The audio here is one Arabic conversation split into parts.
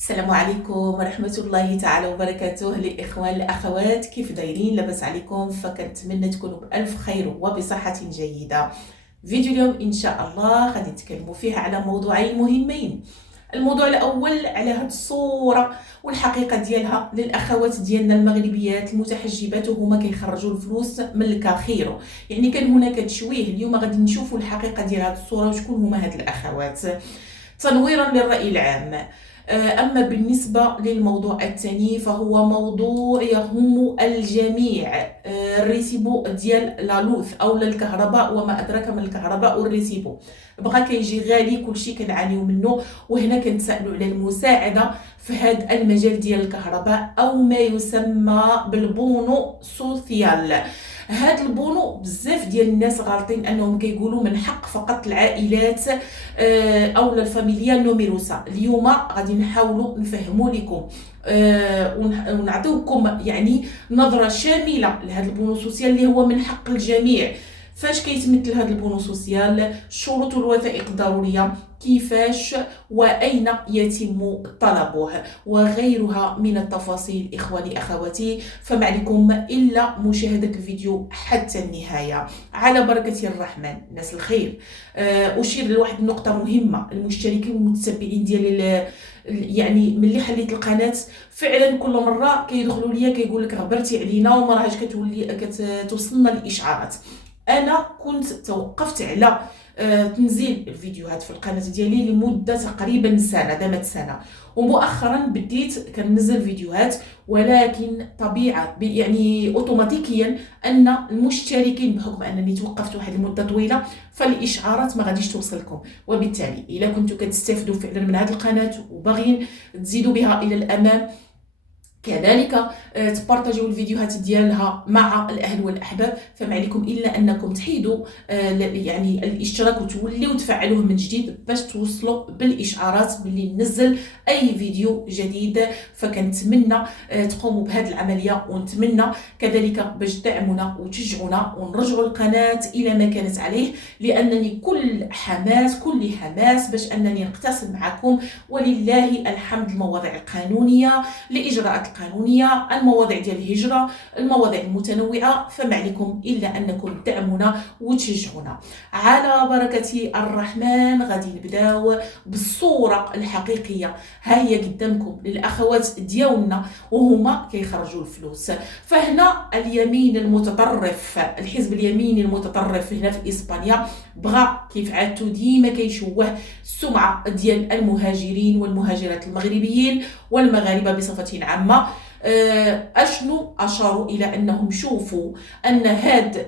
السلام عليكم ورحمة الله تعالى وبركاته. الإخوان الأخوات، كيف دايرين؟ لاباس عليكم؟ فكنتمنى تكونوا بألف خير وبصحة جيدة. فيديو اليوم إن شاء الله غادي نتكلموا فيه على موضوعين مهمين. الموضوع الأول على هاد الصورة والحقيقة ديالها للأخوات ديالنا المغربيات المتحجبات وهما كيخرجوا الفلوس من الكاخيرو. يعني كان هناك تشويه. اليوم غادي نشوفوا الحقيقة ديال هاد الصورة وشكون هما هاد الأخوات تنويرا للرأي العام. أما بالنسبة للموضوع الثاني فهو موضوع يهم الجميع. الريسيبو ديال لالوث أو الكهرباء وما أدراك ما الكهرباء والريسيبو بقى كيجي غالي، كلشي كنعانيو منه، وهنا كنتسائلوا على المساعدة في هذا المجال ديال الكهرباء أو ما يسمى بالبونو سوسيال. هاد البونو بزاف ديال الناس غالطين انهم كيقولوا من حق فقط العائلات او الفاميليا نوميروسا. اليوم غادي نحاولوا نفهموا لكم ونعطيوكم يعني نظره شامله لهذا البونو سوسيال اللي هو من حق الجميع. فاش كيتمثل هذا البونو سوسيال، الشروط والوثائق الضروريه، كيفاش واين يتم طلبه، وغيرها من التفاصيل. اخواني اخواتي، فما عليكم الا مشاهده الفيديو حتى النهايه على بركه الرحمن. ناس الخير، اشير لواحد النقطه مهمه. المشتركين والمتتبعين ديالي يعني ملي حليت القناه فعلا كل مره كيدخلوا ليا كيقول لك غبرتي علينا وما راهاش كتوصلنا الاشعارات. انا كنت توقفت على تنزيل الفيديوهات في القناه ديالي لمده تقريبا سنه، دامت سنه، ومؤخرا بديت كننزل فيديوهات، ولكن طبيعه يعني اوتوماتيكيا ان المشتركين بحكم انني توقفت واحد المده طويله فالاشعارات ما غاديش توصلكم. وبالتالي الا كنتوا كتستافدوا فعلا من هذه القناه وباغيين تزيدوا بها الى الامام، كذلك تبارطاجيو الفيديوهات ديالها مع الاهل والاحباب، فما عليكم الا انكم تحيدوا يعني الاشتراك وتوليو تفعلوه من جديد باش توصلوا بالاشعارات باللي ننزل اي فيديو جديد. فكنتمنى تقوموا بهذه العمليه، ونتمنى كذلك باش تدعمونا وتشجعونا ونرجعوا القناه الى ما كانت عليه، لانني كل حماس باش انني نقتسم معكم. ولله الحمد. المواضيع القانونيه، الاجراءات القانونيه، المواضيع ديال الهجره، المواضيع المتنوعه، فما عليكم الا انكم تدعمونا وتشجعونا. على بركه الرحمن غادي نبداو بالصوره الحقيقيه. ها هي قدامكم للاخوات ديالنا وهما كيخرجوا الفلوس. فهنا اليمين المتطرف، الحزب اليميني المتطرف هنا في اسبانيا، بغى كيف عادته ديما كيشوه السمعه ديال المهاجرين والمهاجرات المغربيين والمغاربه بصفه عامه. اشنو اشاروا الى انهم شوفوا ان هاد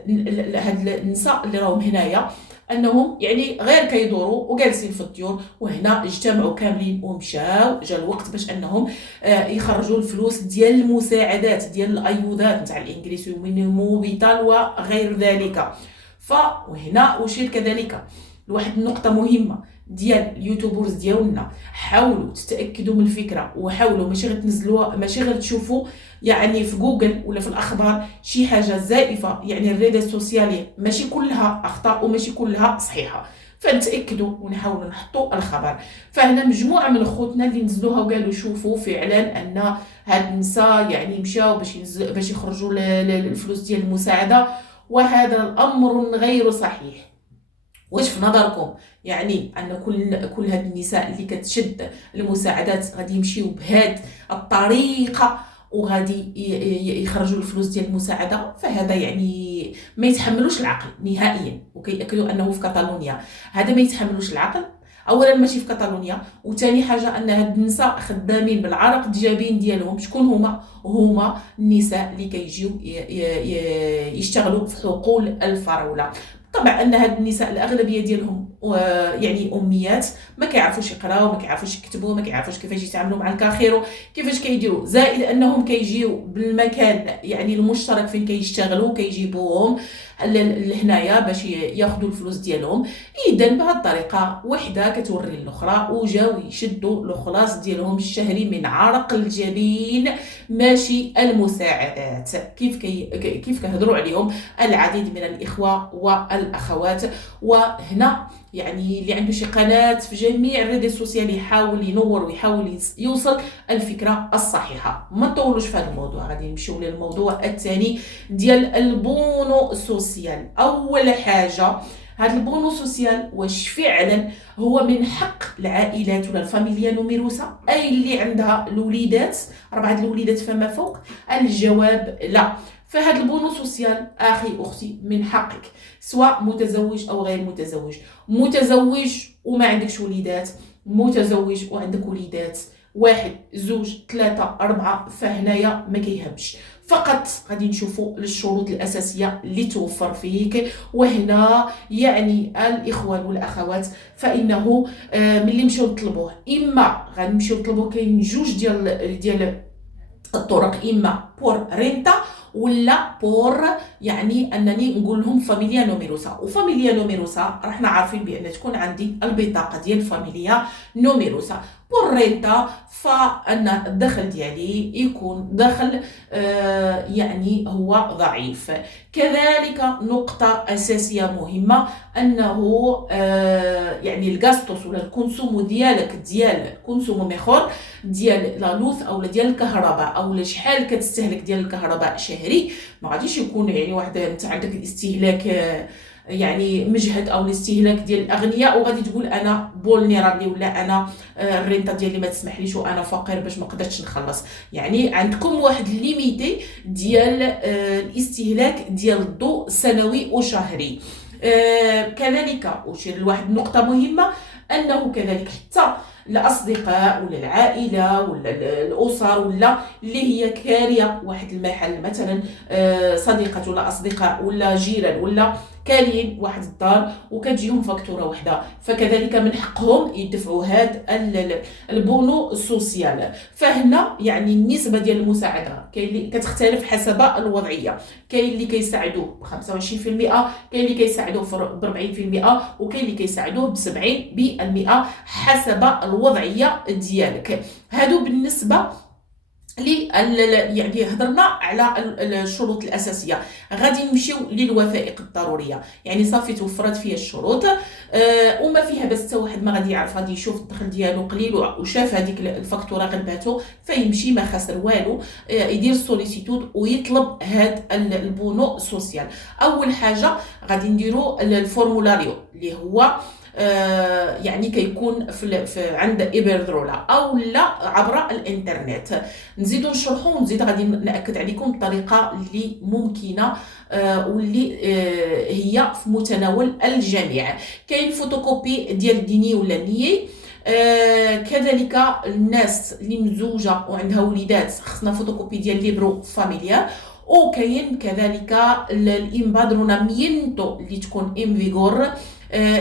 النساء اللي راهم هنايا انهم يعني غير كيدوروا وجالسين في الديور، وهنا اجتمعوا كاملين ومشاو جا الوقت باش انهم يخرجوا الفلوس ديال المساعدات ديال الايوضات نتاع الانجليز موبيتال وغير ذلك. فهنا اشير كذلك لواحد النقطه مهمه ديال اليوتيوبرز ديالنا. حاولوا تتاكدوا من الفكره، وحاولوا ماشي غير تنزلوها، ماشي غير تشوفوا يعني في جوجل ولا في الاخبار شي حاجه زائفه. يعني الريدة السوسياليه ماشي كلها اخطاء وماشي كلها صحيحه، فنتاكدوا ونحاولوا نحطوا الخبر. فهنا مجموعه من خوتنا اللي نزلوها وقالوا شوفوا فعلا ان هاد النساء يعني مشاو باش يخرجوا الفلوس ديال المساعده، وهذا الامر غير صحيح. واش في نظركم يعني ان كل هاد النساء اللي كتشد المساعدات غادي يمشيو بهاد الطريقه وغادي يخرجوا الفلوس ديال المساعده؟ فهذا يعني ما يتحملوش العقل نهائيا. وكيأكدوا انه في كاتالونيا هذا ما يتحملوش العقل. اولا ماشي في كاتالونيا، وثاني حاجه ان هاد النساء خدامين بالعرق الجبين ديالهم. شكون هما النساء اللي كيجيو يشتغلوا في حقول الفراوله. طبعا ان هاد النساء الاغلبيه ديالهم يعني اميات، ما كيعرفوش يقراو، ما كيعرفوش يكتبوا، ما كيعرفوش كيفاش يتعاملوا مع الكاخيرو، كيفاش كيديروا. زائد انهم كيجيو بالمكان يعني المشترك فين كيشتغلوا كيجيبوهم لهنايا باش ياخذوا الفلوس ديالهم. اذا بهذه الطريقه وحده كتوري الاخرى، وجاو يشدوا الخلاص ديالهم الشهري من عرق الجبين، ماشي المساعدات كيف كيهضروا عليهم العديد من الاخوه والاخوات. وهنا يعني اللي عنده شي قناه في جميع الريدي سوسيال يحاول ينور ويحاول يوصل الفكره الصحيحه. ما نطولوش في هذا الموضوع، غادي نمشيو للموضوع الثاني ديال البونو سوسيال. اول حاجه، هذا البونو سوسيال واش فعلا هو من حق العائلات ولا الفاميليا نوميروسا، اي اللي عندها الوليدات 4 الوليدات فما فوق؟ الجواب لا. فهذا البونو سوسيال اخي اختي من حقك، سواء متزوج او غير متزوج، متزوج وما عندكش وليدات، متزوج وعندك وليدات، 1 2 3 4، فهنايا ما كيهمش. فقط غادي نشوفوا الشروط الاساسيه اللي توفر فيك. وهنا يعني الاخوان والاخوات فانه ملي نمشيو نطلبوه، اما غنمشيو نطلبوه كاين جوج ديال الطرق، اما بور رينتا ولا بور يعني انني نقول لهم فاميليا نوميروسا. وفاميليا نوميروسا راحنا عارفين بان تكون عندي البطاقه ديال فاميليا نوميروسا. بور رينتا فان الدخل ديالي يكون دخل يعني هو ضعيف. كذلك نقطه اساسيه مهمه انه يعني الغاستوس ولا الكونسومو ديالك ديال كونسومو ميخور ديال لا لوث او ديال الكهرباء او شحال كتستهلك ديال الكهرباء شهري، ما غاديش يكون يعني واحد انت عندك الاستهلاك يعني مجهد او الاستهلاك ديال الاغنياء وغادي تقول انا بولنيرابلي ولا انا الرينتا ديالي ما تسمحليش وانا فقير باش ما قدرتش نخلص. يعني عندكم واحد ليميتي ديال الاستهلاك ديال الضوء سنوي وشهري. كذلك اشير لواحد النقطه مهمه انه كذلك حتى الاصدقاء ولا العائله ولا الاسر ولا اللي هي كاريه واحد المحل مثلا، صديقه ولا اصدقاء ولا جيران ولا كاريين واحد الدار وكتجيهم فاكتوره واحده، فكذلك من حقهم يدفعوا هذا البونو سوسيال. فهنا يعني النسبه ديال المساعده كاين اللي كتختلف حسب الوضعيه، كاين اللي كيساعدوه ب 25%، كاين اللي كيساعدوه ب 40%، وكاين اللي كيساعدوه ب 70% حسب الوضعيه ديالك. هادو بالنسبه يعني هضرنا على الشروط الاساسيه. غادي نمشيو للوثائق الضروريه، يعني صافي توفرت فيها الشروط وما فيها بس حتى واحد ما غادي يعرف، غادي يشوف الدخل ديالو قليل وشاف هذيك الفاكتوره غلباتو فيمشي ما خسر والو، يدير سوليسيتود ويطلب هاد البونو سوسيال. اول حاجه غادي نديرو الفورمولاريو اللي هو يعني كيكون في عند إبردرولا او لا عبر الانترنت. نزيدو نشرحو ونزيد غادي ناكد عليكم الطريقه اللي ممكنه واللي هي في متناول الجميع. كاين فوتوكوبي ديال الديني ولا النيي، كذلك الناس اللي مزوجه وعندها وليدات خصنا فوتوكوبي ديال ليبرو فاميليار، وكاين كذلك الامبادرونامينتو اللي تكون ام فيغور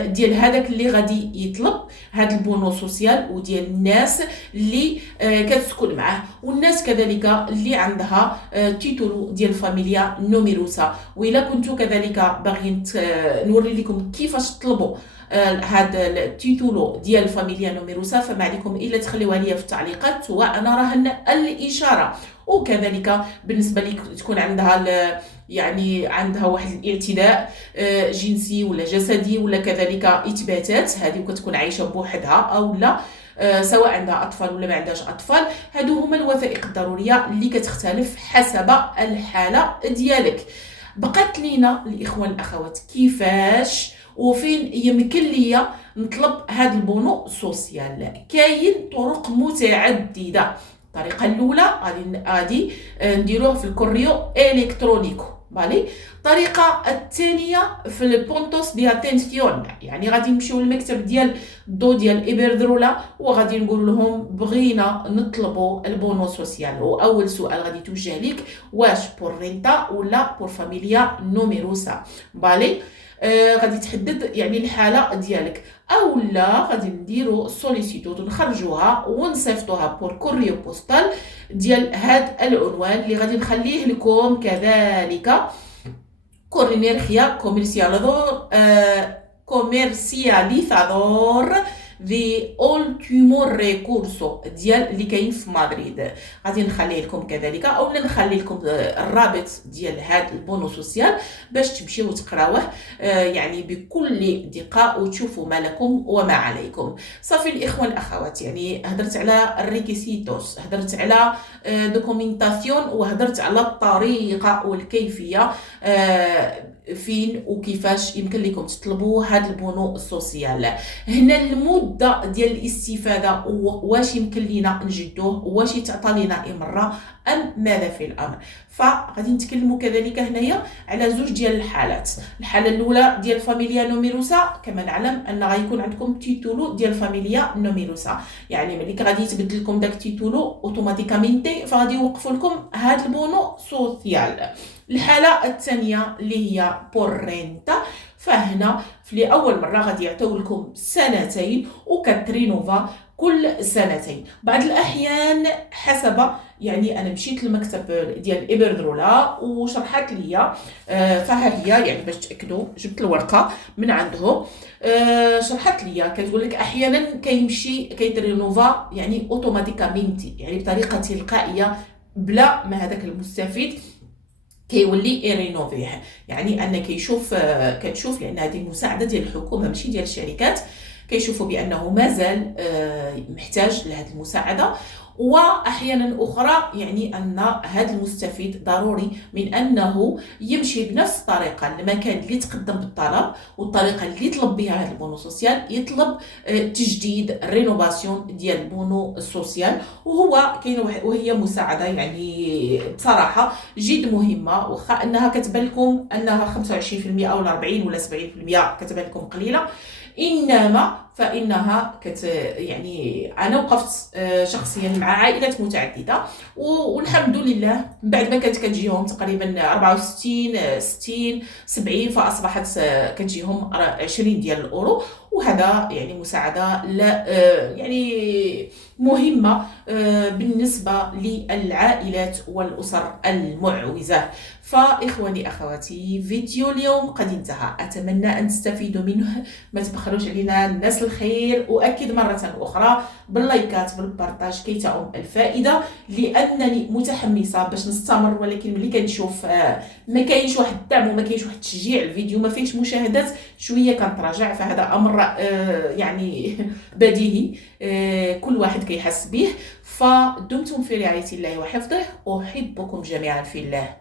ديال هذاك اللي غادي يطلب هذا البونو سوسيال وديال الناس اللي كتسكن معاه، والناس كذلك اللي عندها تيتولو ديال فاميليا نوميروسا. والا كنتو كذلك باغيين نوري لكم كيفاش تطلبوا هذا التيتولو ديال فاميليا نوميروسا فما عليكم الا تخليوها ليا في التعليقات وانا راهن الاشاره. وكذلك بالنسبه لك تكون عندها يعني عندها واحد الاعتداء جنسي ولا جسدي ولا كذلك اثباتات، هذه وكتكون عايشه بوحدها او لا سواء عندها اطفال ولا ما عندهاش اطفال. هادو هما الوثائق الضروريه اللي كتختلف حسب الحاله ديالك. بقات لينا الاخوان الاخوات كيفاش وفين يمكن ليا نطلب هذا البونو سوسيال. كاين طرق متعدده. الطريقه الاولى غادي نديروها في الكوريو الكترونيكو، بالي. الطريقه الثانيه في البونتوس دي اتنسيون، يعني غادي نمشيو للمكتب ديال الضو ديال إبردرولا وغادي نقول لهم بغينا نطلبوا البونو سوسيال. واول سؤال غادي توجه ليك واش بور رينتا ولا بور فاميليا نوميروسا، بالي. غادي تحدد يعني الحاله ديالك، او لا غادي نديرو سوليسيتود ونخرجوها ونصيفطوها بور كوريو بوستال ديال هاد العنوان اللي غادي نخليه لكم كذلك كورينيرخيا كوميرسياليزادور the ultimo recurso ديال اللي كاين في مدريد. غادي نخليه لكم كذلك، او نخلي لكم الرابط ديال هذا البونو سوسيال باش تمشيو وتقراوه يعني بكل دقه وتشوفوا ما لكم وما عليكم. صافي الاخوان الاخوات، يعني هضرت على الريكيسيتوس، هضرت على دوكومينتاسيون، وهضرت على الطريقه والكيفيه فين وكيفاش يمكن لكم تطلبوا هذا البونو السوسيال. هنا المده ديال الاستفاده واش يمكن لينا نجدوه، واش يتعطى لينا مره ام ماذا في الامر. فغادي نتكلموا كذلك هنايا على زوج ديال الحالات. الحاله الاولى ديال فاميليا نوميروسا، كما نعلم ان غيكون عندكم تيتولو ديال فاميليا نوميروسا، يعني ملي غادي يتبدل لكم داك تيتولو اوتوماتيكامينتي فغادي يوقفوا لكم هذا البونو سوسيال. الحاله الثانيه اللي هي بورينتا، فهنا في اول مره غادي يعطيو لكم سنتين وكترينوفا كل سنتين. بعض الاحيان حسب، يعني انا مشيت للمكتب ديال ابردرولا وشرحت ليا فها هي، يعني باش تاكدوا جبت الورقه من عندهم شرحت ليا كتقول لك احيانا كيمشي كيترينوفا يعني اوتوماتيكامينتي، يعني بطريقه تلقائيه بلا ما هذاك المستفيد كيولي يرينوفيه، يعني ان كتشوف لان هذه مساعده ديال الحكومه ماشي ديال الشركات، كيشوفوا بانه مازال محتاج لهذه المساعده. واحيانا اخرى يعني ان هذا المستفيد ضروري من انه يمشي بنفس الطريقه المكان اللي تقدم بالطلب والطريقه اللي طلب بها هذا البونو سوسيال، يطلب تجديد الرينوفاسيون ديال البونو سوسيال. وهي مساعده يعني بصراحه جد مهمه، واخا انها كتبان لكم انها 25% او 40 ولا 70% كتبان لكم قليله، انما فانها يعني انا وقفت شخصيا مع عائلات متعدده والحمد لله بعد ما كانت كتجيهم تقريبا 64 60 70 فاصبحت كتجيهم 20 ديال الاورو، وهذا يعني مساعده لا يعني مهمه بالنسبه للعائلات والاسر المعوزه. فاخواني اخواتي، فيديو اليوم قد انتهى، اتمنى ان تستفيدوا منه، ما تبخلوش علينا الناس الخير، واكد مره اخرى باللايكات بالبارطاج كي تعم الفائده، لانني متحمسه باش نستمر، ولكن ملي كنشوف ما كاينش واحد الدعم وما كاينش واحد التشجيع، الفيديو ما فيهش مشاهدات شويه كنتراجع، فهذا امر يعني بديهي كل واحد كيحس به. فدمتم في رعايه الله وحفظه، احبكم جميعا في الله.